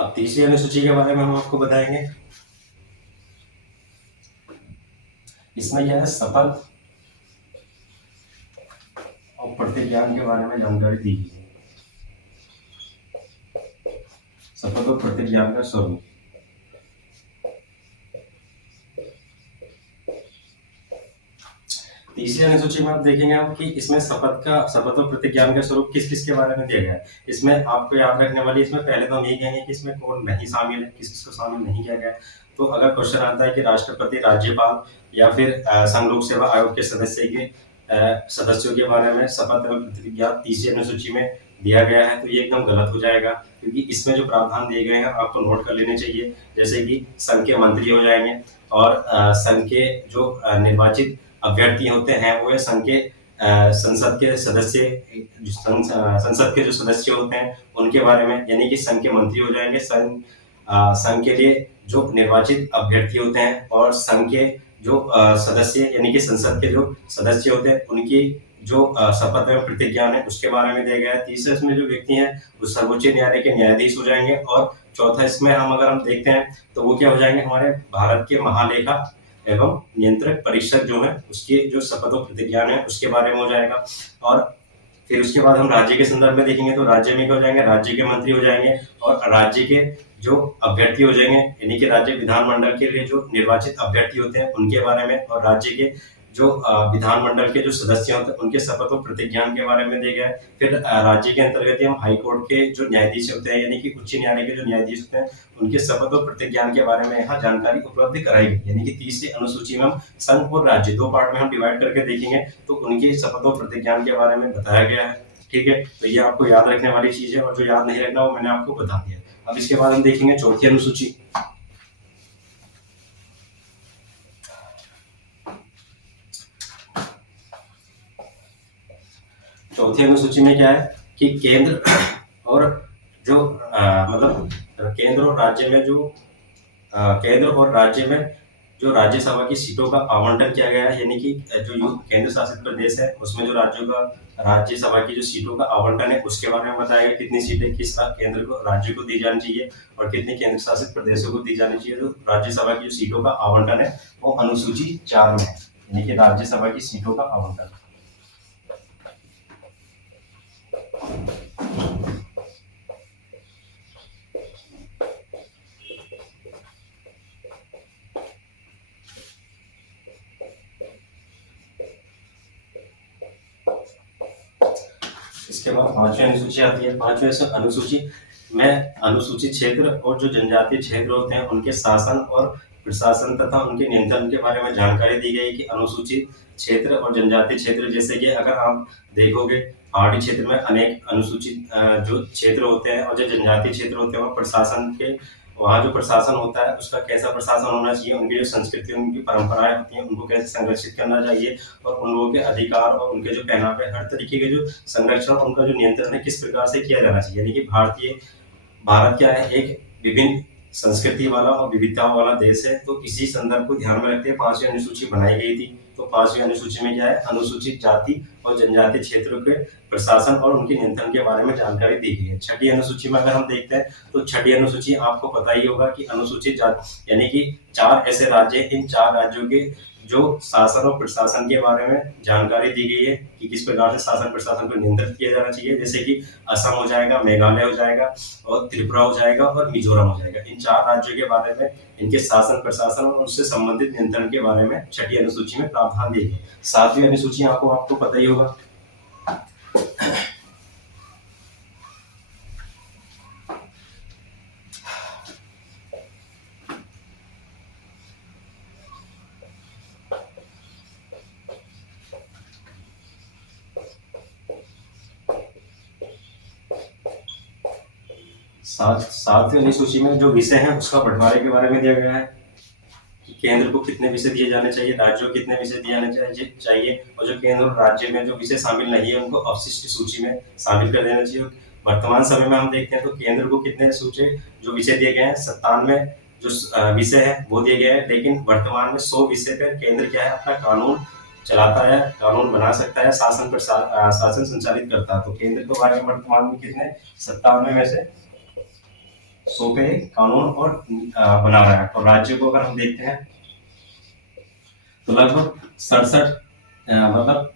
अब तीसरी अनुसूची के बारे में हम आपको बताएंगे। इसमें क्या है, शपथ और प्रतिज्ञान के बारे में जानकारी दी गई है। शपथ और प्रतिज्ञान का स्वरूप। तीसरी अनुसूची में आप देखेंगे आप कि इसमें शपथ और प्रतिज्ञान का स्वरूप किस किस के बारे में दिया गया है। इसमें आपको याद रखने वाली, इसमें पहले तो हम ये कहेंगे कि इसमें कौन नहीं शामिल है, किस किसको शामिल नहीं किया गया है। तो अगर क्वेश्चन आता है कि राष्ट्रपति, राज्यपाल या फिर संघ लोक सेवा आयोग के सदस्यों के बारे में शपथ एवं प्रतिज्ञा तीसरी अनुसूची में दिया गया है, तो ये एकदम गलत हो जाएगा, क्योंकि इसमें जो प्रावधान दिए गए हैं आपको नोट कर लेने चाहिए। जैसे कि संघ के मंत्री हो जाएंगे और संघ के जो निर्वाचित अभ्यर्थी होते हैं वो संघ के संसद के सदस्य होते हैं उनके बारे में, यानी कि संघ के मंत्री हो जाएंगे। संघ के लिए जो निर्वाचित अभ्यर्थी होते हैं और संघ के जो सदस्य यानी कि संसद के जो सदस्य होते हैं उनकी जो शपथ एवं प्रतिज्ञा है उसके बारे में दिया गया है। तीसरे इसमें जो व्यक्ति हैं वो सर्वोच्च न्यायालय के न्यायाधीश हो जाएंगे। और चौथा इसमें हम देखते हैं तो वो क्या हो जाएंगे, हमारे भारत के महालेखा एवं नियंत्रक परिषद जो है उसकी जो शपथ और प्रतिज्ञा है उसके बारे में हो जाएगा। और फिर उसके बाद हम राज्य के संदर्भ में देखेंगे तो राज्य में क्या हो जाएंगे, राज्य के मंत्री हो जाएंगे और राज्य के जो अभ्यर्थी हो जाएंगे, यानी कि राज्य विधानमंडल के लिए जो निर्वाचित अभ्यर्थी होते हैं उनके बारे में, और राज्य के जो विधानमंडल के जो सदस्य होते हैं उनके शपथ और प्रतिज्ञान के बारे में दिया गया है। फिर राज्य के अंतर्गत हम हाई कोर्ट के जो न्यायाधीश होते हैं यानी कि उच्च न्यायालय के जो न्यायाधीश होते हैं उनके शपथ और प्रतिज्ञान के बारे में यहाँ जानकारी उपलब्ध कराई गई। यानी कि तीसरी अनुसूची में हम संघ और राज्य दो पार्ट में हम डिवाइड करके देखेंगे तो उनके शपथ और प्रतिज्ञान के बारे में बताया गया है। ठीक है, तो ये आपको याद रखने वाली चीज है और जो याद नहीं रखना वो मैंने आपको बता दिया। अब इसके बाद हम देखेंगे चौथी अनुसूची। चौथी अनुसूची में क्या है कि केंद्र और जो मतलब केंद्र और राज्य में जो राज्यसभा की सीटों का आवंटन किया गया है, यानी कि जो केंद्र शासित प्रदेश है उसमें जो राज्यों का राज्यसभा की जो सीटों का आवंटन है उसके बारे में बताया गया, कितनी सीटें किस केंद्र को राज्य को दी जानी चाहिए और कितनी केंद्र शासित प्रदेशों को दी जानी चाहिए। जो राज्यसभा की जो सीटों का आवंटन है वो अनुसूची 4 में है, यानी कि राज्यसभा की सीटों का आवंटन। इसके बाद पांचवी अनुसूची आती है। पांचवी अनुसूची में अनुसूचित क्षेत्र और जो जनजातीय क्षेत्र होते हैं उनके शासन और प्रशासन तथा उनके नियंत्रण के बारे में जानकारी दी गई कि अनुसूचित क्षेत्र और जनजातीय क्षेत्र, जैसे कि अगर आप देखोगे पहाड़ी क्षेत्र में अनेक अनुसूचित जो क्षेत्र होते हैं और जो जनजातीय क्षेत्र होते हैं वहाँ जो प्रशासन होता है उसका कैसा प्रशासन होना चाहिए, उनकी जो संस्कृति उनकी परंपराएं होती हैं उनको कैसे संरक्षित करना चाहिए और उन लोगों के अधिकार और उनके जो पहनावे हर तरीके के जो संरक्षण उनका जो नियंत्रण है किस प्रकार से किया जाना चाहिए। यानी कि भारत क्या है, एक विभिन्न संस्कृति वाला और विविधताओं वाला देश है, तो इसी संदर्भ को ध्यान में रखते हुए पांचवी अनुसूची बनाई गई थी। तो पांचवी अनुसूची में क्या है, अनुसूचित जाति और जनजातीय क्षेत्रों के प्रशासन और उनके नियंत्रण के बारे में जानकारी दी गई है। छठी अनुसूची में अगर हम देखते हैं तो छठी अनुसूची आपको पता ही होगा कि अनुसूचित जाति यानी कि 4 ऐसे राज्य, इन 4 राज्यों के जो शासन और प्रशासन के बारे में जानकारी दी गई है कि किस प्रकार से शासन प्रशासन को नियंत्रित किया जाना चाहिए। जैसे कि असम हो जाएगा, मेघालय हो जाएगा और त्रिपुरा हो जाएगा और मिजोरम हो जाएगा। इन 4 राज्यों के बारे में इनके शासन प्रशासन और उससे संबंधित नियंत्रण के बारे में छठी अनुसूची में प्रावधान दिए गए। सातवीं अनुसूची आपको पता ही होगा। सातवीं अनुसूची में जो विषय है उसका बंटवारे के बारे में दिया गया है कि केंद्र को कितने विषय दिए जाने चाहिए, राज्यों को कितने विषय दिए जाने चाहिए और जो केंद्र और राज्य में जो विषय शामिल नहीं है उनको अवशिष्ट सूची में शामिल कर देना चाहिए। वर्तमान समय में हम देखते हैं तो केंद्र को कितने सूची जो विषय दिए गए हैं 97 जो विषय है वो दिए गए हैं, लेकिन वर्तमान में 100 विषय पर केंद्र क्या है अपना कानून चलाता है, कानून बना सकता है, शासन संचालित करता है। तो केंद्र के बारे में वर्तमान में कितने 97 में से 100 पे कानून और बना रहा है। और राज्य को अगर हम देखते हैं तो लगभग 67 मतलब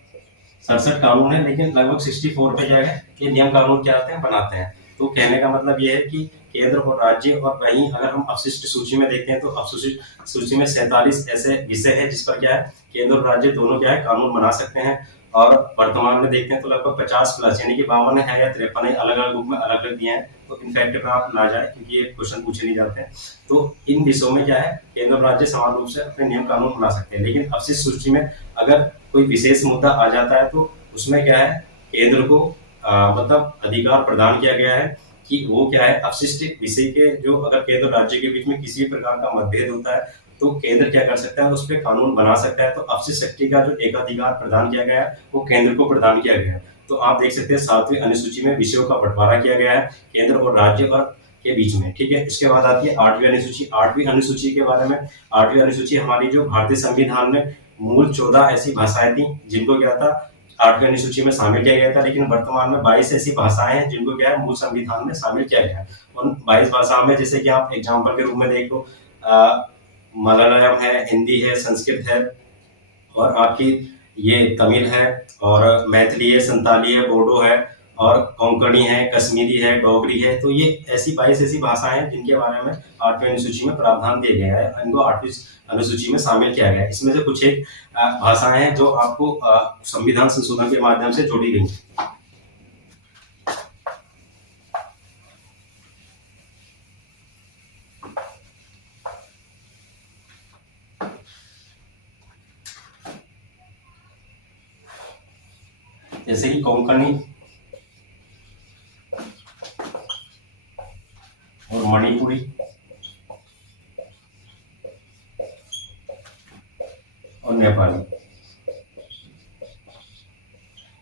67 कानून है, लेकिन लगभग 64 पे जो है ये नियम कानून क्या आते हैं, बनाते हैं। तो कहने का मतलब ये है कि केंद्र और राज्य, और वहीं अगर हम अपशिष्ट सूची में देखते हैं तो अपशिष्ट सूची में 47 ऐसे विषय है जिस पर क्या है केंद्र और राज्य दोनों क्या है कानून बना सकते हैं। और वर्तमान में देखते हैं तो लगभग 50 प्लस यानी कि 52 है या 53 है, अलग अलग रूप में अलग अलग दिए हैं। तो इनफैक्ट में आप ना जाए क्योंकि ये क्वेश्चन पूछे नहीं जाते हैं। तो इन विषयों में क्या है केंद्र और राज्य समान रूप से अपने नियम कानून बना सकते हैं। लेकिन अपशिष्ट सूची में अगर कोई विशेष मुद्दा आ जाता है तो उसमें क्या है केंद्र को मतलब अधिकार प्रदान किया गया है कि वो क्या है अपशिष्ट विषय के जो अगर केंद्र राज्य के बीच में किसी भी प्रकार का मतभेद होता है तो केंद्र क्या कर सकता है उस पर कानून बना सकता है। तो अपशिष्ट शक्ति का जो एकाधिकार प्रदान किया गया है वो केंद्र को प्रदान किया गया है। तो आप देख सकते हैं 7वीं अनुसूची में विषयों का बंटवारा किया गया है केंद्र और राज्य और के बीच में। ठीक है, इसके बाद आती है 8वीं अनुसूची। 8वीं अनुसूची के बारे में 8वीं अनुसूची हमारी जो भारतीय संविधान में मूल 14 ऐसी भाषाएं थी जिनको क्या था 8वीं अनुसूची में शामिल किया गया था। लेकिन वर्तमान में 22 ऐसी भाषाएं हैं जिनको क्या है मूल संविधान में शामिल किया गया है। उन 22 भाषाओं में जैसे कि आप एग्जाम्पल के रूप में देख लो मलयालम है, हिंदी है, संस्कृत है, और आपकी ये तमिल है, और मैथिली है, संताली है, बोडो है, और कोंकणी है, कश्मीरी है, डोगरी है। तो ये ऐसी 22 ऐसी भाषाएं हैं जिनके बारे में 8वीं अनुसूची में प्रावधान दिया गया है, इनको 8वीं अनुसूची में शामिल किया गया है। इसमें से कुछ एक भाषाएं हैं जो आपको संविधान संशोधन के माध्यम से जोड़ी गई। जैसे कि कोंकणी और मणिपुरी और नेपाली,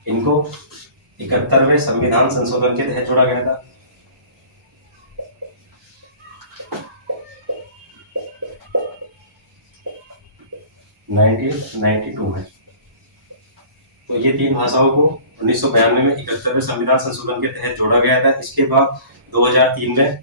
इनको 71वें संविधान संशोधन के तहत जोड़ा गया था। में तो ये 3 भाषाओं को 1992 में 71वें संविधान संशोधन के तहत जोड़ा गया था। इसके बाद 2003 में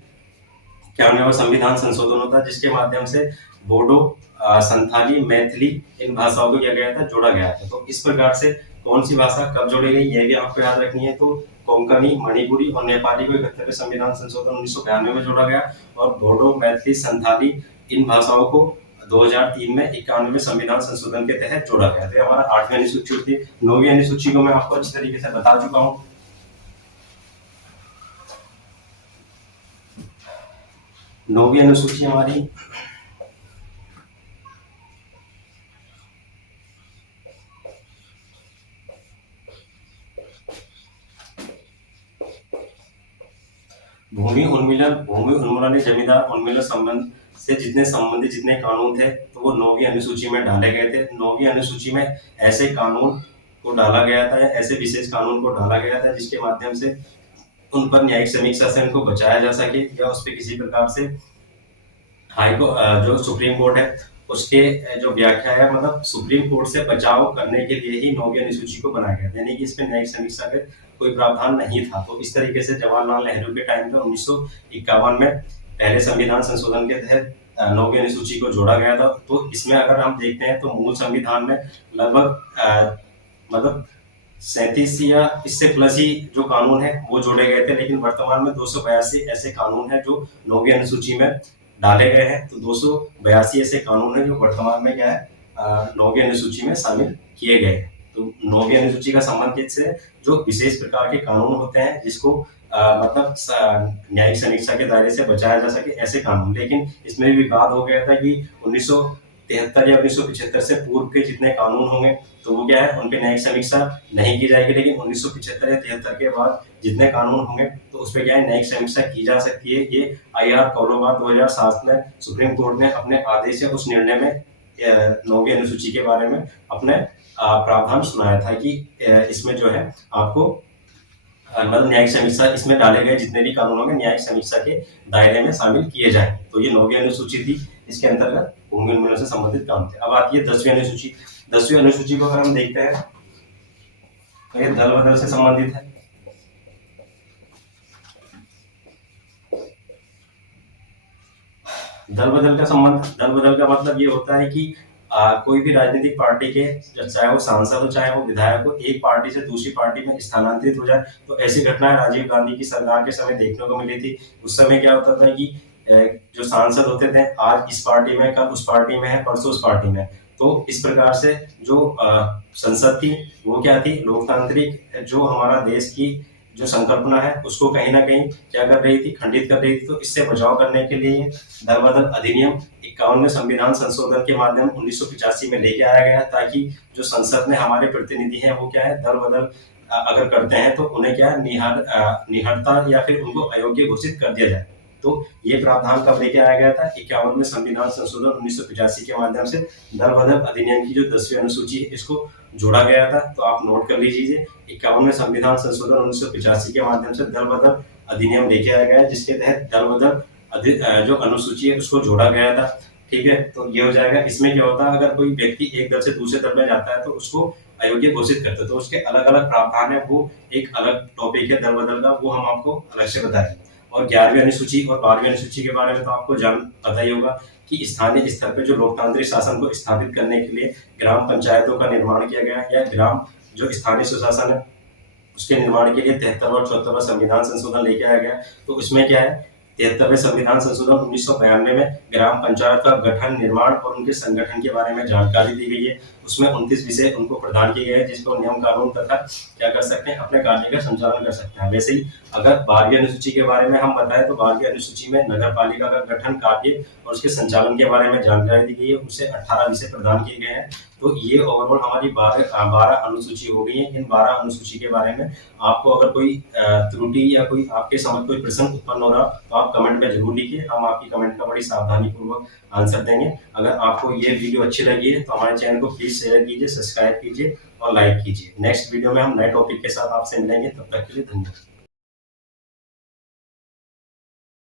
91वां संविधान संशोधन होता जिसके माध्यम से बोडो, संथाली, मैथिली इन भाषाओं को किया गया था, जोड़ा गया था। तो इस प्रकार से कौन सी भाषा कब जोड़ी गई ये भी आपको याद रखनी है। तो कोंकणी, मणिपुरी और नेपाली को 71वें संविधान संशोधन 1992 में जोड़ा गया, और बोडो, मैथिली, संथाली इन भाषाओं को 2003 में 91वें संविधान संशोधन के तहत जोड़ा गया था। हमारा 8वीं अनुसूची होती है। 9वीं अनुसूची को मैं आपको अच्छी तरीके से बता चुका हूँ। 9वीं अनुसूची हमारी भूमि उन्मूलन जमींदार उन्मूलन संबंध से जितने कानून थे तो वो 9वीं अनुसूची में डाले गए थे। 9वीं अनुसूची में ऐसे कानून को डाला गया था या ऐसे विशेष कानून को डाला गया था जिसके माध्यम से उन पर न्यायिक समीक्षा से उनको बचाया जा सके, या उस पर किसी प्रकार से जो सुप्रीम कोर्ट है उसके जो व्याख्या है मतलब सुप्रीम कोर्ट से बचाव करने के लिए ही 9वीं अनुसूची को बनाया गया, यानी कि इसमें न्यायिक समीक्षा के कोई प्रावधान नहीं था। तो इस तरीके से जवाहरलाल नेहरू के टाइम पे 1951 में पहले संविधान संशोधन के तहत 9वीं अनुसूची को जोड़ा गया था। तो इसमें अगर हम देखते हैं तो मूल संविधान में लगभग मतलब 37 या इससे प्लस ही जो कानून है वो जोड़े गए थे। लेकिन वर्तमान में 282 ऐसे कानून हैं जो 9वीं अनुसूची में डाले गए हैं। तो 282 ऐसे कानून हैं जो वर्तमान में क्या है 9वीं अनुसूची में शामिल किए गए हैं। तो 9वीं अनुसूची का संबंध किससे, जो विशेष प्रकार के कानून होते हैं जिसको मतलब न्यायिक समीक्षा के दायरे से बचाया जा सके ऐसे कानून। लेकिन इसमें भी विवाद हो गया था कि 1973 या 1975 से पूर्व के जितने कानून होंगे तो वो क्या है उन पे न्यायिक समीक्षा नहीं की जाएगी। लेकिन 1975 या 73 के बाद जितने कानून होंगे तो उस पर क्या है न्यायिक समीक्षा की जा सकती है। ये IR कौलोबाद 2007 में सुप्रीम कोर्ट ने अपने आदेश या उस निर्णय में 9वीं अनुसूची के बारे में अपने प्रावधान सुनाया था कि इसमें जो है आपको मतलब न्यायिक समीक्षा इसमें डाले गए जितने भी कानून होंगे न्यायिक समीक्षा के दायरे में शामिल किए जाए। तो ये 9वीं अनुसूची थी, इसके अंतर्गत भूमि उन्मूलन से संबंधित काम थे। अब आती है 10वीं अनुसूची। 10वीं अनुसूची को अगर हम देखते हैं तो ये दल बदल से संबंधित है। दल बदल का संबंध, दल बदल का मतलब ये होता है कि कोई भी राजनीतिक पार्टी के, चाहे वो सांसद हो चाहे वो विधायक हो, एक पार्टी से दूसरी पार्टी में स्थानांतरित हो जाए। तो ऐसी घटनाएं राजीव गांधी की सरकार के समय देखने को मिली थी। उस समय क्या होता था कि जो सांसद होते थे, आज इस पार्टी में, कल उस पार्टी में है, परसों उस पार्टी में। तो इस प्रकार से जो संसद थी वो क्या थी, लोकतांत्रिक जो हमारा देश की जो संकल्पना है उसको कहीं ना कहीं क्या कर रही थी, खंडित कर रही थी। तो इससे बचाव करने के लिए दल बदल अधिनियम 51वें संविधान संशोधन के माध्यम 1985 में लेके आया गया, ताकि जो संसद में हमारे प्रतिनिधि हैं वो क्या है, दल बदल अगर करते हैं तो उन्हें क्या है, निहरता या फिर उनको अयोग्य घोषित कर दिया जाए। तो ये प्रावधान कब लेके आया गया था, 51वें संविधान संशोधन 1985 के माध्यम से दल बदल अधिनियम की जो 10वीं अनुसूची है इसको जोड़ा गया था। तो आप नोट कर लीजिए, 51वें संविधान संशोधन 1985 के माध्यम से दल बदल अधिनियम लेके आया गया है, जिसके तहत दल बदल जो अनुसूची है उसको जोड़ा गया था। ठीक है, तो ये हो जाएगा। इसमें क्या होता है, अगर कोई व्यक्ति एक दल से दूसरे दल में जाता है तो उसको अयोग्य घोषित करते हैं। तो उसके अलग अलग प्रावधान है, वो एक अलग टॉपिक है दल बदल का, वो हम आपको अलग से बताएंगे। और 11वीं अनुसूची और 12वीं अनुसूची के बारे में तो आपको पता ही होगा कि स्थानीय स्तर पर जो लोकतांत्रिक शासन को स्थापित करने के लिए ग्राम पंचायतों का निर्माण किया गया, या ग्राम जो स्थानीय सुशासन है उसके निर्माण के लिए 73वां और 74वां संविधान संशोधन लेके आया गया। तो उसमें क्या है, 73वें संविधान संशोधन 1992 में ग्राम पंचायत का गठन, निर्माण और उनके संगठन के बारे में जानकारी दी गई है। उसमें 29 विषय उनको प्रदान किए गए हैं, जिसको नियम कानून तथा क्या कर सकते हैं, अपने कार्य का संचालन कर सकते हैं। वैसे ही अगर 12वीं अनुसूची के बारे में हम बताएं तो 12वीं अनुसूची में नगर पालिका का गठन, कार्य और उसके संचालन के बारे में जानकारी दी गई है। उसे 18 विषय प्रदान किए गए हैं। तो ये ओवरऑल हमारी 12 अनुसूची हो गई है। इन 12 अनुसूची के बारे में आपको अगर कोई त्रुटि या कोई आपके समझ कोई प्रश्न उत्पन्न हो रहा तो आप कमेंट में जरूर लिखिए, हम आपकी कमेंट का बड़ी सावधानी पूर्वक आंसर देंगे। अगर आपको ये वीडियो अच्छी लगी है तो हमारे चैनल को प्लीज शेयर कीजिए, सब्सक्राइब कीजिए और लाइक कीजिए। नेक्स्ट वीडियो में हम नए टॉपिक के साथ आपसे मिलेंगे, तब तक के लिए धन्यवाद।